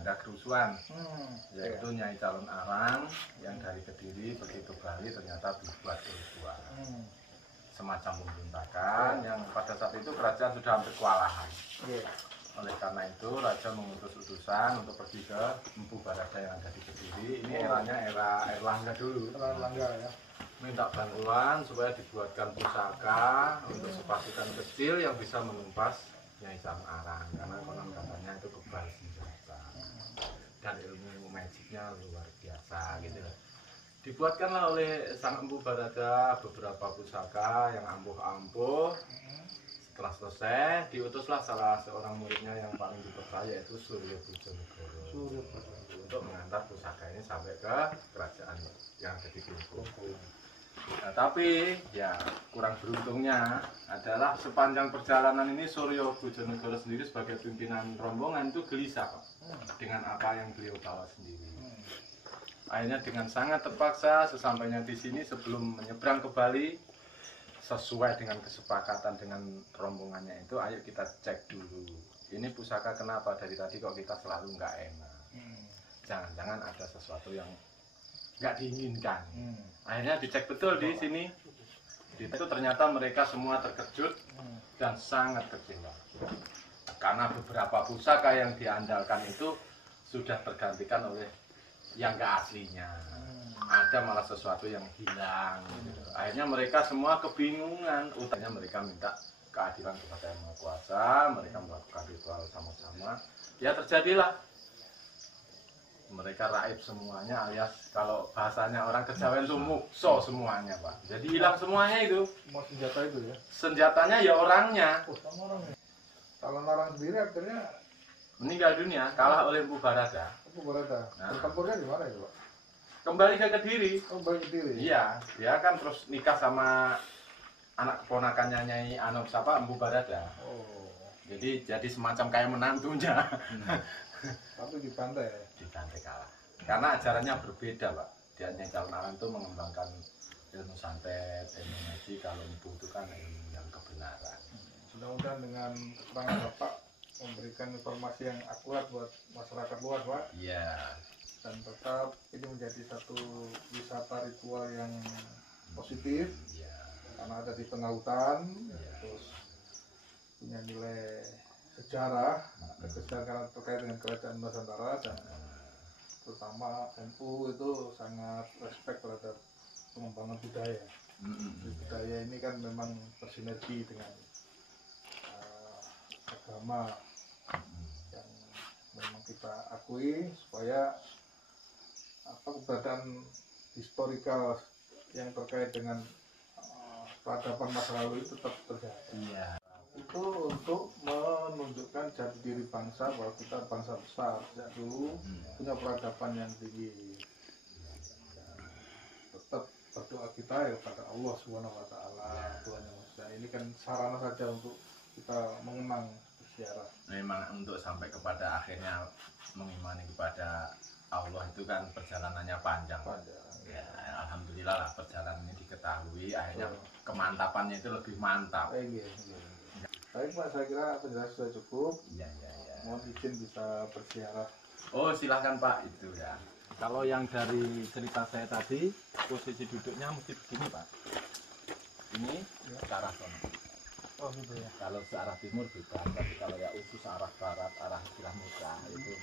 tanda kerusuhan, yaitu Nyai Calon Arang yang dari Kediri pergi ke Bali ternyata dibuat kerusuhan, semacam pemberontakan yang pada saat itu kerajaan sudah hampir kewalahan. Oleh karena itu raja mengutus utusan untuk pergi ke Empu Barada yang ada di Kediri. Ini eranya era Erlangga dulu. Erlangga ya. Minta bantuan supaya dibuatkan pusaka untuk sepasukan kecil yang bisa menumpas Nyai Calon Arang, karena konon katanya itu kebal senjata dan ilmu magicnya luar biasa gitu. Dibuatkanlah oleh sang Empu Barada beberapa pusaka yang ampuh-ampuh. Setelah selesai, diutuslah salah seorang muridnya yang paling dipercaya, yaitu Suryo Bojonegoro, untuk mengantar pusaka ini sampai ke kerajaan yang ada di Bengkulu. Nah, tapi ya kurang beruntungnya adalah sepanjang perjalanan ini Suryo Bojonegoro sendiri sebagai pimpinan rombongan itu gelisah dengan apa yang beliau bawa sendiri. Akhirnya dengan sangat terpaksa sesampainya di sini sebelum menyeberang ke Bali, sesuai dengan kesepakatan dengan rombongannya itu, ayo kita cek dulu ini pusaka kenapa dari tadi kok kita selalu nggak enak, jangan-jangan ada sesuatu yang nggak diinginkan. Akhirnya dicek betul di sini, itu ternyata mereka semua terkejut dan sangat kecewa karena beberapa pusaka yang diandalkan itu sudah tergantikan oleh yang nggak aslinya. Ada malah sesuatu yang hilang gitu. Akhirnya mereka semua kebingungan. Utanya mereka minta keadilan kepada Yang Maha Kuasa. Mereka melakukan ritual sama-sama. Ya terjadilah mereka raib semuanya, alias kalau bahasanya orang Kejawen itu mukso semuanya, Pak. Jadi hilang semuanya itu. Mau senjata itu ya? Senjatanya ya orangnya. Oh, sama orangnya. Kalau orang sendiri akhirnya meninggal dunia, kalah oleh Empu Barada. Empu Barada. Bertempurnya di mana itu, Pak? Kembali ke Kediri. Kembali ke Kediri. Iya, dia kan terus nikah sama anak keponakannya Nyai Anom siapa, Empu Barada. Oh. Jadi semacam kayak menantunya. Tapi di pantai. Di pantai kalah. Karena ajarannya berbeda, Pak. Dia Nyai Calon Arang itu mengembangkan ilmu santet, ilmu magic. Kalau Empu itu kan ilmu yang kebenaran. Mudah-mudahan dengan keterangan Bapak memberikan informasi yang akurat buat masyarakat luas, Pak. Iya. Dan tetap ini menjadi satu wisata ritual yang positif, karena ada di tengah hutan, terus punya nilai sejarah, karena terkait dengan kerajaan Nusantara, dan terutama NU itu sangat respect terhadap pengembangan budaya. Budaya ini kan memang bersinergi dengan agama yang memang kita akui, supaya keberadaan historikal yang terkait dengan peradaban masa lalu itu tetap terjaga. Itu untuk menunjukkan jati diri bangsa bahwa kita bangsa besar sejak dulu, punya peradaban yang tinggi. Tetap berdoa kita ya kepada Allah Subhanahu Wa Taala, Tuhan Yang Maha Esa. Ini kan sarana saja untuk kita mengenang sejarah. Memang untuk sampai kepada akhirnya mengimani kepada Allah itu kan perjalanannya panjang. Ya, alhamdulillah lah perjalanan ini diketahui, akhirnya kemantapannya itu lebih mantap. Baik Pak, saya kira penjelasan sudah cukup. Iya. Mohon izin bisa bersiarah. Oh silahkan Pak, itu ya. Kalau yang dari cerita saya tadi, posisi duduknya mesti begini Pak. Ini ke arah sana. Oh gitu ya. Kalau ke arah timur bebas, tapi kalau ya usus arah barat, arah Silah Muka itu